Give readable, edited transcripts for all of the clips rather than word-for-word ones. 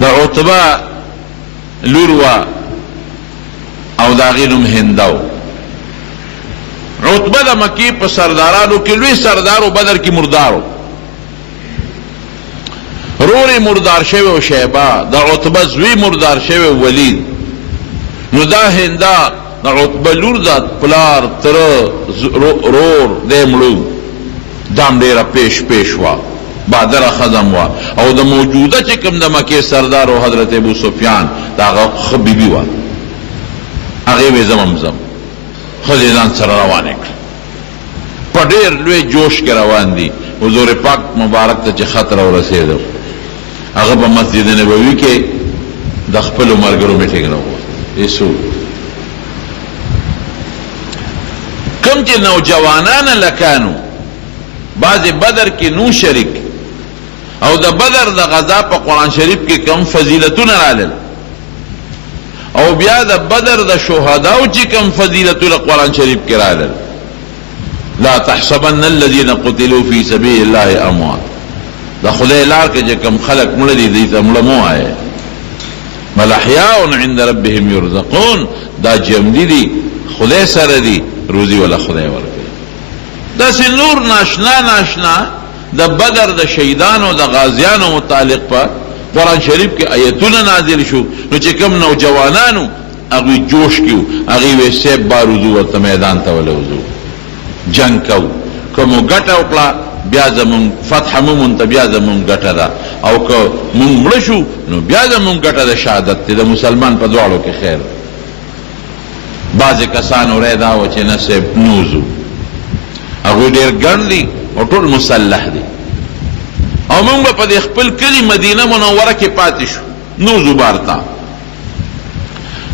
د عتبه لور وا او د هغې نوم هندو. عتبه د مکې په سردارانو کې لوی سردار و، بدر کې مردارو. رور مردار شوی و شیبه، د عتبه زوی مردار شوی ولید. نو دا هندا د عتبه لور د پلار تره رور دی مړو، دام ډېره پیش وه، بادره ښځه وه. او د موجوده چې کوم د مکې سردار و حضرت ابو سفیان د هغه ښه بیبي وه. هغې وې زم ښځې ځان سره روانې کړه، په ډېر لوی جوش کې روان دي. حضور پاک مبارک ته چې خط راورسېده، هغه په مسجد نبوي کې د خپلو ملګرو میټینګ راووت. یسو کوم چې نوجوانان لکانو بعض بدر کې نو شریک، او د بدر د غزا په قرآن شریف کې کم فضیلتونه رالل، او بیا د بدر د شهداو چې کم فضیلتونه قرآن شریف کې رالل. لا تحسبن الذين قتلوا في سبيل الله اموات. د خدای لار کې چې کم خلق مړه دي دوی ته مړه مو وایه، بل احیاء عند ربهم یرزقون. دا جمدی دي، خدای سره دي، روزي ولا خدای ورکوي. داسې نور ناشنا د بدر د شهیدانو د غازیانو متعلق په قرآن شریف کې آیتونه نازل شو. نو چې کوم نوجوانانو هغوی جوش کیو، هغوی وی سیب باروزو ورته میدان ته ولوزو، جنگ کو. که مو ګټه وکړه بیا زمون فتح مومون ته بیا زمون ګټه ده، او که مونږ مړه شو نو بیا زمون ګټه د شهادت دی. د مسلمان په دواړو کې خیر. بعضې کسانو رای دا وه چې نه صاحب نوزو، هغوی ډېر ګڼ دي او ټول مسلح دي، او مونږ به په دې خپل کلي مدینه منوره کې پاتې شو، نوزو بار ته.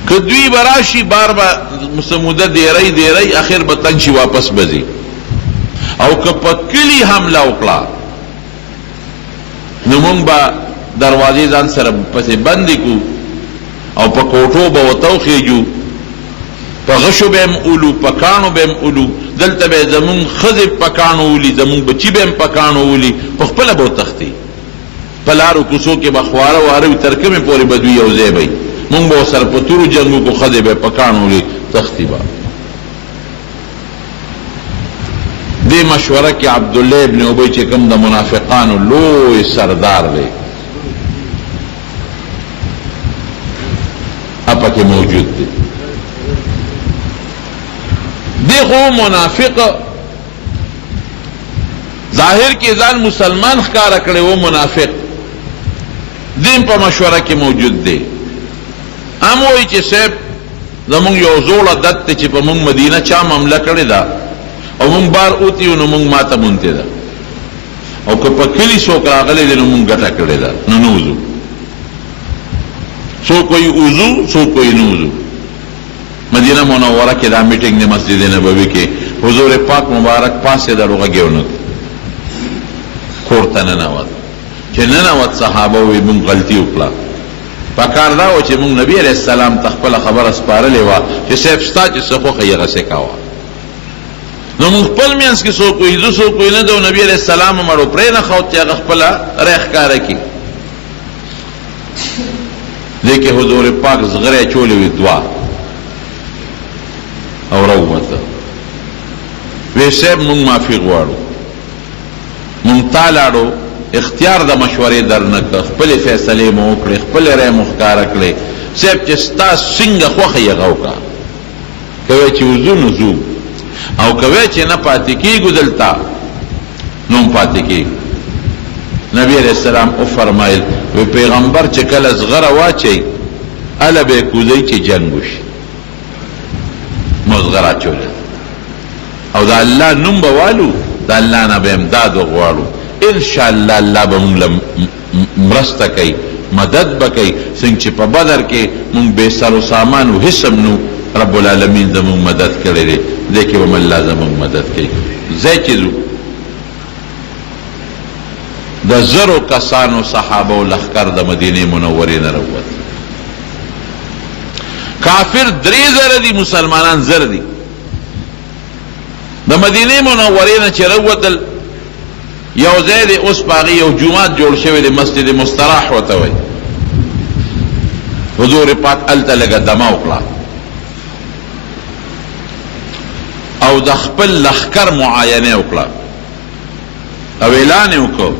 که دوی به راشي بار به موده دیری اخر به تنګ شي، واپس به ځي. او که په کلي حمله وکړه نو مونږ به دروازې ځان سره پسې بندې کړو، او په کوټو به وتوخېږو، په غشو به م اولو، په کاڼو به م اولو. دلته به زمونږ ښځې په کاڼو اولي، زمونږ بچي به م په کاڼو اولي، په خپله به وتښتي. په لارو کوڅو کې به خواره واره وي، تر کومې پورې به دوی یو ځای وي. مونږ به ورسره په تورو جنګو کو، ښځې به په کاڼو اولي، تښتي به. دې مشوره کې عبدالله ابن ابی چې کوم د منافقانو لوی سردار دی، اپا کې موجود دی. دی خو منافق ظاهر کې ځان مسلمان ښکاره کړی و، منافق دیم په مشوره کې موجود دی. هم وایي چې صاحب زمونږ یو زوړ عادت دی چې په مونږ مدینه چا معامله کړې ده او مونږ بار اوتیو نو مونږ ماته مونته ده، او که په کلي څوک راغلی دی نو مونږ ګټه کړې ده، نو نوزو. څوک وایي اوزو، څوک وایي نوزو. مدینه منوره کې دا میټینګ دی مسجد نبوي کې. حضور پاک مبارک پاسېده، روغږی ونه کور ته ننوت. چې ننوت صحابه وایي مونږ غلطي وکړه. پکار دا و چې مونږ نبي علیه السلام ته خپله خبره سپارلې وه چې صاحب ستا چې څه خوښه یې هغسې کوه. نو مونږ خپل منځ کې څوک وایي زه څوک وایي نه ده، او نبي علیه السلام مړو پرې نه ښود چې هغه خپله رای ښکاره کړي. دې کې حضور پاک زغرې چولې وي دوه، او راووته. وی صاحب مونږ معافي غواړو، مونږ تا لاړو، اختیار د مشورې در نه که، خپلې فیصلې مو وکړې، خپلې رای مو ښکاره کړې. صاحب چې ستا څنګه خوښه یې هغه وکړه. که وایې چې وځو نو ځو، او که وایې چې نه پاتې کېږو دلته نو هم پاتې کېږو. نبی علیہ السلام وفرمایل وی پیغمبر چې کله زغره واچوي اله به یې کوزوي چې جنګ وشي. مو زغره اچولې، او د الله نوم به والو، د الله نه به امداد وغواړو. انشاءالله الله به مونږ له مرسته کوي، مدد به کوي. څنګه چې په بدر کې مونږ بې سر و سامان و هیڅ هم نو، رب العالمین زمونږ مدد کړی دی. دې کې به الله زمونږ مدد کوي. ځای چې ځو د زرو کسانو صحابه و لښکر د مدینې منورې نه راووت. کافر 3,000 دي، مسلمانان 1,000 دي. د مدینې منورې نه چې راووتل، یو ځای دی اوس په هغې یو جومات جوړ شوی دی، مسجد مستراح ورته وایي. حضور پاک الته لګه دمه وکړه او د خپل لښکر معاینه وکړه او اعلان یې وکړ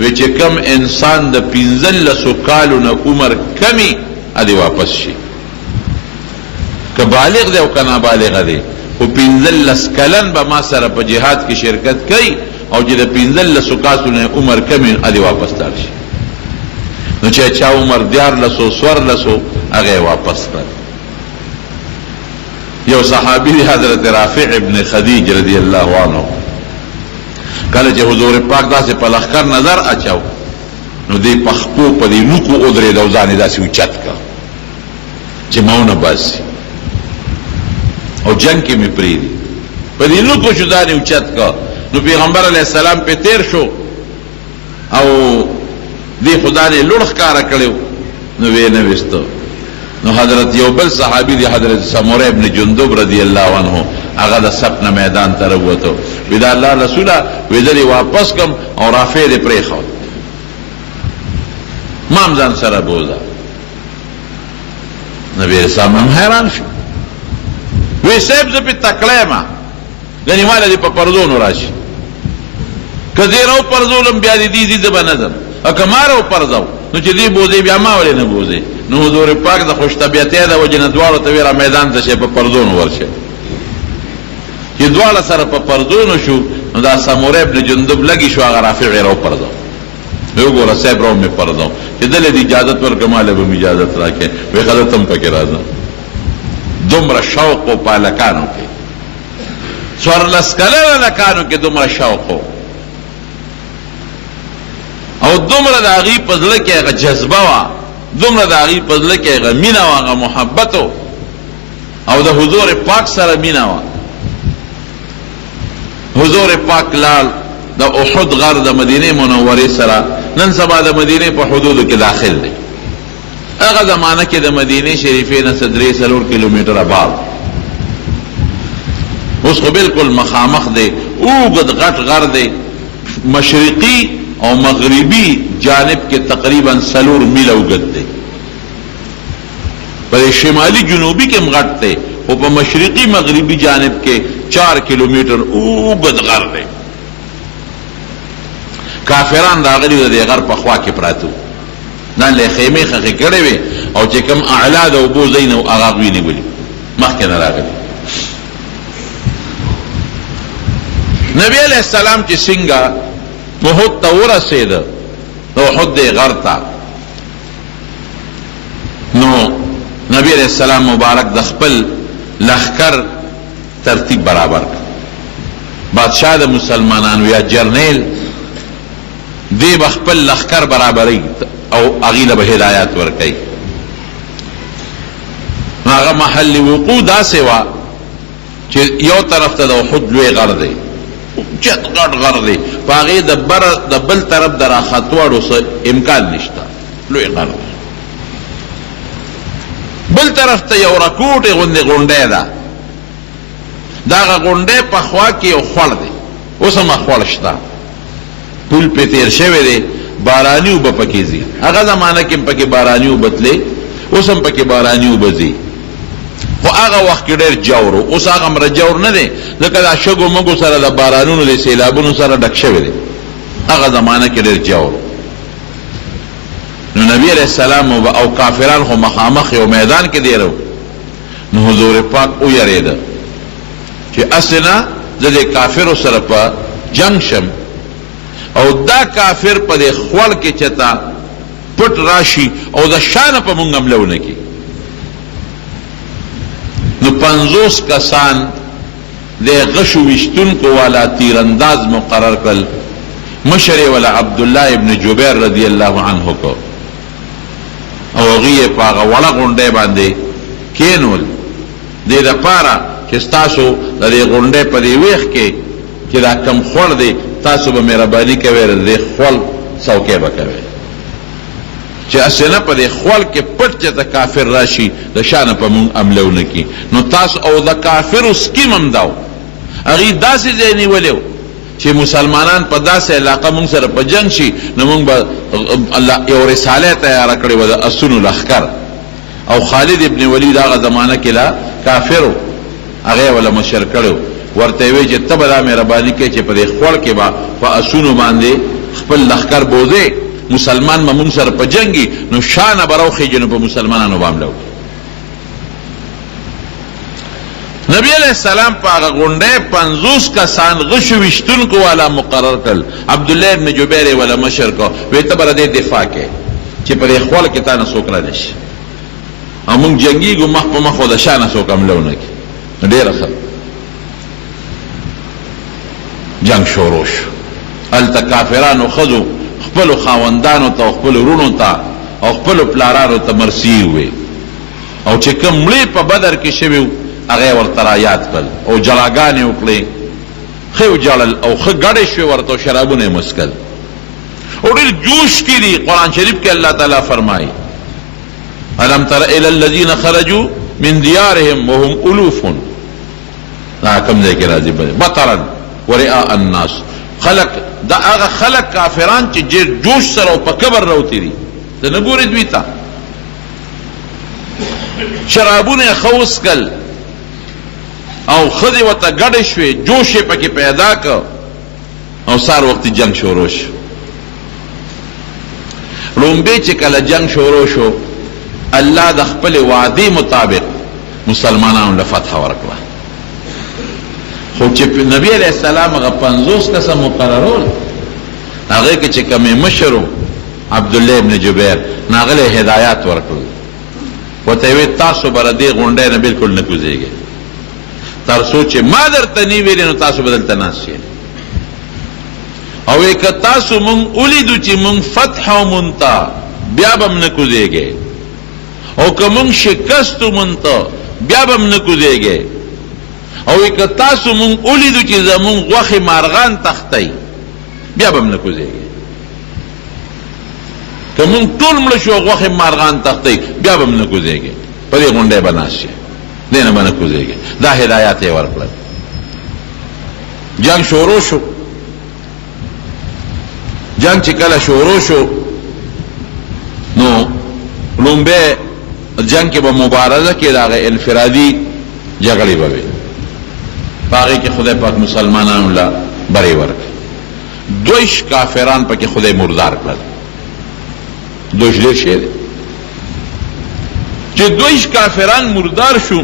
وی چې کم انسان د 15 کالو نه عمر کمی ادي واپس شي که بالغ دی او که نابالغ دی خو 15 کلن به ما سره په جهاد کې شرکت کوي او چې د 15 کالو نه عمر کمی ادي واپس تار شي نو چې چا عمر 14 هغه واپس کړ یو صحابي دی حضرت رافع ابن خدیج رضی الله عنه کله چې حضور پاک داسې په لښکر نظر اچاو نو دی پخپو په دې نوکو ودرېد او ځان یې داسې اوچت کړ چې ماونه باسي او جنگ کې مې پرېږدي په دې نوکو شو ځان یې اوچت کړ نو پیغمبر علیه السلام پې تېر شو او دی خدا نے لڑ ښکاره کړی نو ویې نه ویسته نو حضرت یو بل صحابي دی حضرت سمره ابن جندب رضی الله عنه هغه د صف نه میدان ته راووتو وی دا الله رسوله وی زه واپس کم او رافع دې پرېښود ما هم ځان سره بوځه نبي اسلام هم حیران شو وی صاحب زه پې تکړه یم ګنې ماله دې په پرزونو راشي که دې رو پرزولم بیا دې دې زه به نه ځم که ما رو پرزو نو چې دې بوځې بیا ما ولې نه بوځې نو حضور پاک د خوش طبیعتۍ د وجې نه دواړو ته ویره میدان ته شي په پرزونو ورشه چې دواړه سره په پرزونو شو نو دا سموره ابن جندب لګي شو هغه رافع یې رو پرزو وی وګوره صاحب رو مې پرزو چې دلې د اجازت ورکړه ماله به مې اجازت راکړې وی ښه ته هم پکې راځه دومره شوق و په هلکانو کې 14 کلنه هلکانو کې دومره شوق و او دومره د هغې په زړه کې هغه جذبه وه دومره د هغې په زړه کې هغه مینه وه هغه محبت او د حضور پاک سره مینه وه حضور پاک لاړ د احد غر د مدینې منورې سره نن سبا د مدینې په حدودو کې داخل دی هغه زمانه کې د مدینې شریفې نه 3 کیلومتره بعد اوس خو بالکل مخامخ دی اوږد غټ غر دی مشرقي او مغربی جانب کې تقریبا 4 میل اوږد دی په شمالي جنوبي کې مغټ دی او په مشرقي مغربي جانب کې 4 کیلومتر اوږد غر دی کافران راغلي د دې غر په خوا کې پراته نه له خیمې خخې کړې وي او چې کوم اعلی د اوبو ځای نه هغه ونیولي مخکې نه راغلي نبی علیہ السلام چې څنګه احد ته ورسېده د احد دې غر ته نو نبی علیہ السلام مبارک د خپل لښکر ترتیب برابر کړ بادشاہ د مسلمانانو یا جرنیل دی به خپل لښکر برابري او هغې له به هدایات ورکوي نو هغه محل وقوع داسې وه چې یو طرف ته د احد لوی غر دی چت غټ غر دی په هغې د بل طرف د راختواړو څه امکان نشته لوی غر دی بل طرف ته یو رکوټې غوندې غونډۍ ده د هغه غونډۍ په خوا کې یو خوړ دی اوس هم خوړ شته پل پې تېر شوی دی باراني اوبه پکې ځي هغه زمانه کې هم پکې باراني اوبه تلې اوس هم پکې باراني اوبه ځي خو هغه وخت کې ډېر جور و اوس هغه همره جور نه دی ځکه دا شګو مګو سره د بارانونو د سیلابونو سره ډک شوی دی هغه زمانه کې ډېر جور نو نبی علیہ السلام او کافران خو مخامخ یو میدان کې دی نو حضور پاک ویرېده چې اصله زه د کافرو سره په جنگ شم او دا کافر په دې خوړ کې چتا پټ راشي او د شانه په مونږ حمله ونه کړي نو 50 کسان د غشو ویشتونکو والا تیرانداز مقرر کړل مشر والا عبدالله ابن جبیر رضی الله عنه کو او هغې په هغه وړه غونډۍ باندې کینول دې دپاره چې ستاسو د دې غونډۍ په دې ویښ کې چې دا کم خوړ دی تاسو به مهرباني کوئ د دې خوړ څوکۍ به کوئ چې اسنه په دې خوړ کې پټ چې د کافر راشي د شانه په مونږ حمله ونه کړي نو تاسو او د کافرو سکیم هم دا و هغې داسې ځای نیولی و چې مسلمانان په داسې علاقه مونږ سره په جنگ شي نو مونږ به یو رساله تیاره کړې وه د اسونو لښکر او خالد ابن ولید هغه زمانہ کې لا کافرو هغه ولا مشر کړو ورته وی چې تبه دا مهرباني کوي چې په دې خپل کې با په اسونو باندې خپل لخر بوزه مسلمان ممون سره په جنگي نو شان بروخي جنو په مسلمانانو باندې نبی علیہ السلام په هغه غونډه 50 کسان غشو وشتونکو والا مقرر کړ عبدالله ابن جبیر ولا مشر کو وی ته بر دې دفاع کې چې پر خپل کې تا نه سوکړه نشي امون جنگي ګو مخ په مخ د شان سوکم لونه کې ډیر ښه جنگ شروع شو الته کافرانو خذو خپل خاوندانو ته خپل رونو ته او خپل پلارانو ته مرسي وي او چې کوم مړي په بدر کې شوی هغه ورته را یاد کړل او جلاګانې وکړې خو جلل او خو ګډې شوی ورته شرابونه مسکل او ډېر جوش کې دي قرآن شریف کې الله تعالی فرمایي الم تر الى الذين خرجوا من ديارهم وهم الوف دا کوم ځای کې راځي بطرا ورئاء الناس خلق دا هغه خلق کافران چې جوش سره او په کبر راوتی دي ته نه ګورې دوی ته شرابونه خوس کل او خدي وته ګډ شوي جوش پکې پیدا ک او سار وخت جنگ شروع شو لومبه چې کله جنگ شروع شو الله د خپل وعده مطابق مسلمانانو له فتح ورکړه خو چې نبی علیہ السلام هغه 50 کسه مقررول هغه کې چې کومه مشرو عبدالله ابن جبیر ناغله هدایات ورکړل وته وی تاسو بر دې غونډه نه بالکل نه کوزيږي تر سوچ ما درته نی ویل نو تاسو بدل تناسي او یک تاسو مون اولیدو چې مون فتح او منتا بیا بم نه کوزيږي او کوم شکستو منتا بیا بم نه کوزيږي او یک تاسو مون اولیدو چې زمون غوخه مارغان تختی بیا بم نه کوزيږي کوم ټول مړ شو غوخه مارغان تختی بیا بم نه کوزيږي په دې غونډه بناسي دینه باندې کوزيږي دا هدایت یې ورکړل جنگ شروع شو جنگ چې کله شروع شو نو لومبه جنگ کې به مبارزه کې راغی انفرادي جګړې به وي هغه کې خدای پاک مسلمانانو لا بری ورک دویش کافران پکې خدای مردار کړل دویش دې شه چې دویش کافران مردار شو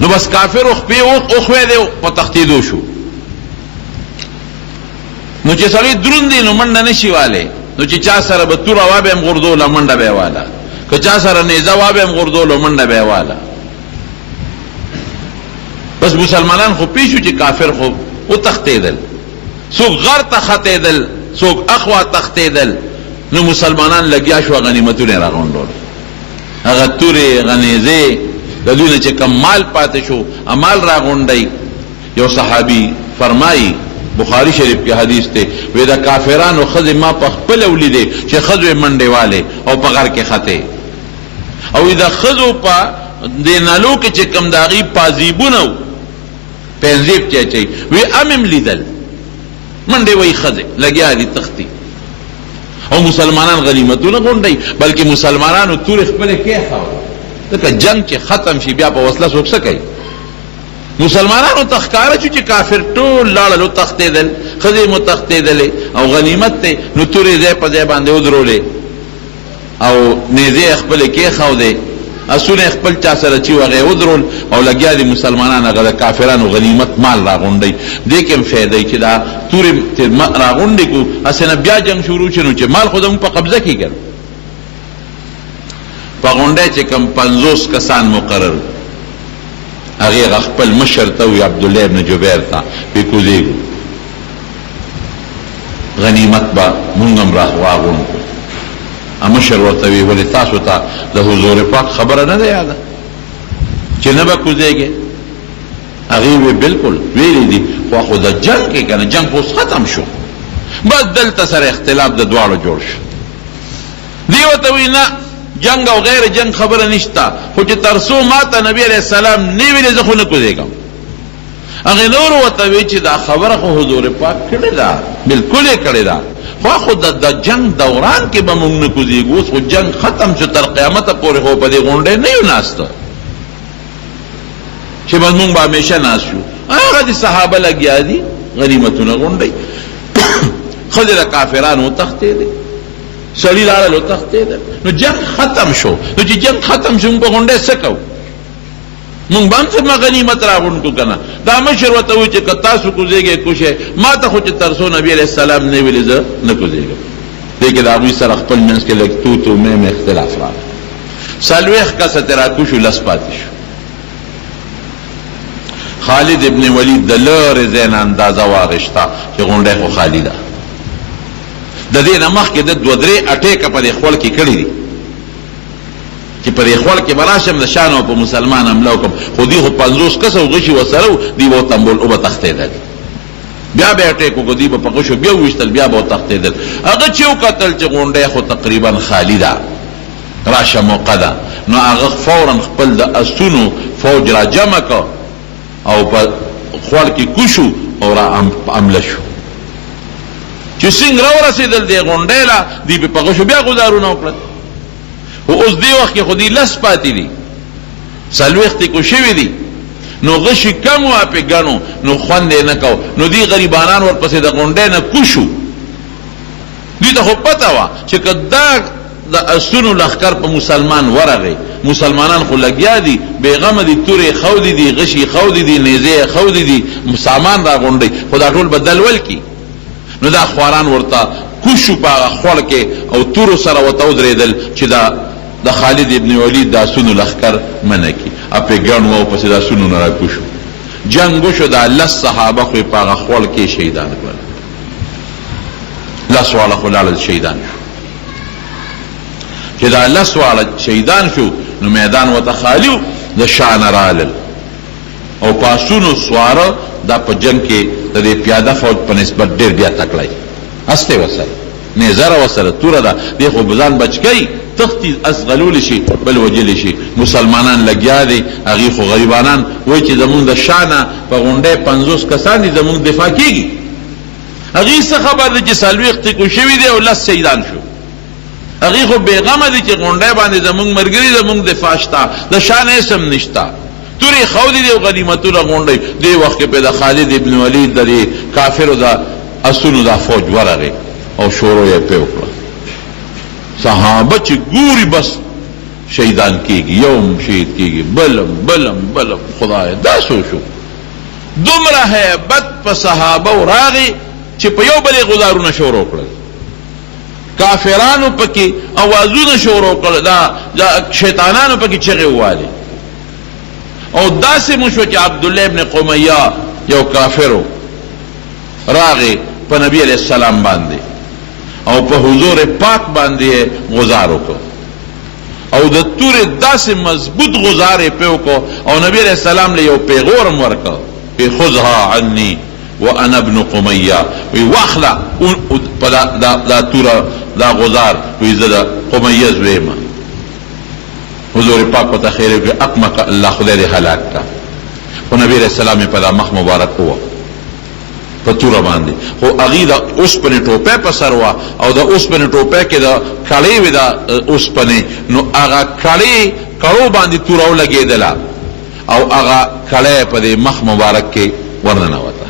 نو بس کافر خپې او خو دې په تختیدو شو نو چې سړی دروندې نو منډه نشي والے نو چې چا سره به تور وابه هم غردو لمنډه به والا که چا سره نیزه وابه هم غردو لمنډه به والا بس مسلمانان خو پیشو چې کافر خو او تختیدل څوک غر تختیدل څوک اخوا تختیدل نو مسلمانان لګیا شو غنیمتونه راغونډول هغه تورې غنیزه د دوی نه چې کم مال پاتې شو امال راغونډي یو صحابي فرمایي بخاری شریف کی حدیث ته وې دا کافرانو خزه ما په خپل ولیدې چې خزه منډه والے او په غر کې خطه او دا خزو په دینالو کې چې کم داغي پازیبونو پنځیب چي وی امم لیدل منډه وای خزه لګیا دي تختی او مسلمانان غنیمتونه غونډي بلکې مسلمانانو تور خپل کې خاو ته جنگ چې ختم شي بیا په وسله څوک څه کوي مسلمانانو تخکاره چې کافر ټول لاړلو تختیدل خزي متختیدل او غنیمت ته نو تورې ځای په ځای باندې ودرولې او نيزه خپل کې خاو دي اسونه خپل چا سره چې وغه ودرول او لګیا دي مسلمانانو غل کافرانو غنیمت مال راغونډي دې کوم فائدې چې دا تورې راغونډي کو اسنه بیا جنگ شروع شنو چې مال خودم په قبضه کې کړ په غونډه چې کم 50 کسان مقرر هغه خپل مشر ته عبدالله ابن جبیر ته په کوزي غنیمت با مونږم راغون امشر ورته وی ولې تاسو ته د حضور پاک خبره نه ده یاده چې نه به کوزيږي هغه وی بالکل ویلي دي خو خود جنگ کې کنه جنگ اوس ختم شو بس دلته سره اختلاف د دواړو جوړ شو دی وته وی نه جنگ او غیر جنگ خبره نشتا خو چې ترسو ماته نبی علیہ السلام نیویل زه خو نه کوزيږم هغه نور وته وی چې دا خبره خو حضور پاک کړی دا بالکل یې کړی دا پخوا خو د جنگ دوران کې به موږ نه کوزېږو، اوس خو جنگ ختم شو، تر قیامته پورې خو په دې غونډۍ نه یو ناسته چې بس موږ به همیشه ناست شو. هغه دي صحابه لګیا دي غنیمتونه غونډئ. ښځې د کافرانو وتښتېدې، سړي لاړل وتښتېدل، نو جنگ ختم شو. نو چې جنگ ختم شو موږ په غونډۍ څه کوو؟ موږ به هم څه غنیمت راغونډ کړو که نه؟ دا مشر ورته وایي چې که تاسو کوزېږئ کوشئ، ما ته خو چې تر څو نبي علیه السلام نه ویلې زه نه کوزېږم. دې کې د هغوی سره خپل منځ کې لږ تو تو میم اختلاف راغی. 40 کسه ترې راکوشو، لس پاتې شو. خالد ابن ولید د لرې ځای نه اندازه واخېسته چې غونډۍ خو خالي ده. د دې نه مخکې د 2-3 اټېکه په دې خول کې کړي دي چې په دې خول کې به راشم د شانو په مسلمان حمله وکړم، خو دوی خو 50 کسه غشي ورسره وو، دوی به تنبول او به تښتېدل. بیا به اټېک وکړو، دوی به په غشو بیا وویشتل، بیا به تښتېدل. هغه چې وکتل چې غونډۍ خو تقریبا خالي ده، راشه موقع ده، نو هغه فورا خپل د اسونو فوج را جمع کړ او په خول کې کوشو او را حمله شو. چې څنګه راورسېدل دې غونډۍ له، دوی به په غشو بیا ګزارونه وکړل. خو اوس دې وخت کې خو دوی لس پاتې دي، 40 کو شوي دي، نو غشي کم وه پې ګڼو، نو خوند یې نه کو. نو دوی غریبانان ورپسې د غونډۍ نه کوشو. دوی ته خو پته وه چې که دا د اسونو لښکر په مسلمان ورغی، مسلمانان خو لګیا دي، بېغمه دي، تورې خودې دي، غشي خودې دي، نیزې خودې دي، سامان را غونډئ، خو دا ټول به دلول کی. نو دا خواران ورته کوشو په هغه خوړ کې او تورو سره ورته ودرېدل چې دا د خالد ابن ولید د اسونو لښکر منع کړي. اپې ګڼ وو، پسې د اسونو نه راکوشو. جنګ وشو، دا 10 صحابه خو یې په هغه خوړ کې شهیدان کړل. 10 واړه خو لاړل شهیدان شو. چې دا 10 واړه شهیدان شو، نو میدان ورته خالي و، د شا نه رالل او په اسونو سواره. دا په جنگ کې د دې پیاده فوج په نسبت ډېر بیا تکړی، هستې ورسره، نیزه ورسره، توره ده، دې خو ځان بچ کوي، تختی اس غلولی شي، بل وجلی شي. مسلمانان لګیا دي، هغې خو غریبانان وایي چې زمونږ د شا نه په غونډۍ 50 کسان دي، زمونږ دفاع کېږي. هغې څه خبر دی چې 40 کو شوي دي او 10 شهیدان شو. هغې خو بېغمه دي چې غونډۍ باندې زمونږ ملګري، زمونږ دفاع شته، د شا نه اسم نشته، تورې خودې دي او غنیمتونه غونډئ. دې وخت کې په د خالد ابن ولید د دې کافرو د اسونو دا فوج ورغې او شروع یې پې وکړه. صحابه چې ګوري بس شهیدان کېږي، یوم شهید کېږي، بلم خدای دا سو شو. دومره هیبت په صحابه راغی چې په یو بل یې ګزارونه شروع کړل. کافرانو پکې اوازونه شروع کړل، دا شیطانانو پکې چغې ووالې. او داسې مو شو چې عبدالله ابن قمیه یو کافرو راغی په نبی علیہ السلام باندې او په حضور پاک باندې غزار وکړ او د تورې داسې مضبوط غزار یې پې وکړ او نبی علیہ السلام له یو پیغور هم ورکړ، وی خذها عني وانا ابن قمیه، وی واخله په دا توره دا غزار، وی زه د قمیه زوی یم. حضور پاک په تخیر کې اقمق الله خدای دې هلاک کا. خو نبی علیہ السلام په دا مخ مبارک وو په توره باندې، خو هغې د اوسپنې ټوپۍ په سر وه او د اوسپنې ټوپۍ کې د کړۍ وې د اوسپنې، نو هغه کړو باندې توره ولګېدله او هغه کړی په دې مخ مبارک کې ورننوته.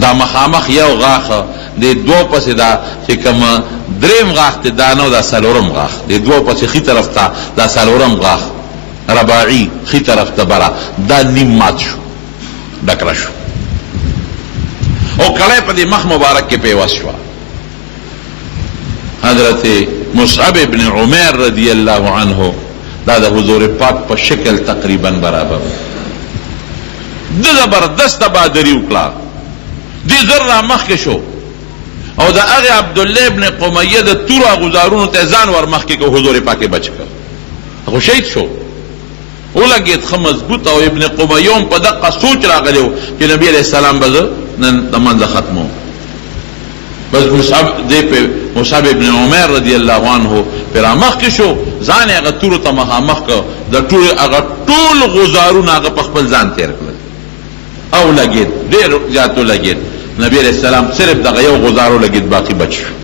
دا مخامخ یو غاښه د دوه پسې دا چې کومه دریم غاښ دی دا نه دا څلورم غاښ د دوه پسې ښي طرف ته دا څلورم غاښ رباعي ښي طرف ته بره دا نیم مات شو، ډکره شو او کړی په دې مخ مبارک کې پیوست شوه. حضرت مصعب ابن عمیر رضی الله عنه دا د حضور پاک په شکل تقریبا برابر د زبردست بهادري وکړه. دې زر را مخکې شو او د هغې عبدالله ابن قمیه د تورو غزارونو ته ځان ور مخکې که حضور پاک یې بچ کړ، خو شهید شو، ولګېد ښه مضبوط. او ابن قمیه هم په دقه سوچ راغلی و چې نبي علیه السلام به زه نن د منځه ختموم. بس مصعب ابن عمیر رضی الله عنه پې را مخکې شو، ځان یې هغه تورو ته مخامخ کړ، د هغه ټول غزارونه هغه په خپل ځان تېر کړل او لګېد، ډېر زیات ولګېد. نبی علیہ السلام صرف دغه یو غزارو لګید باقی بچ شو.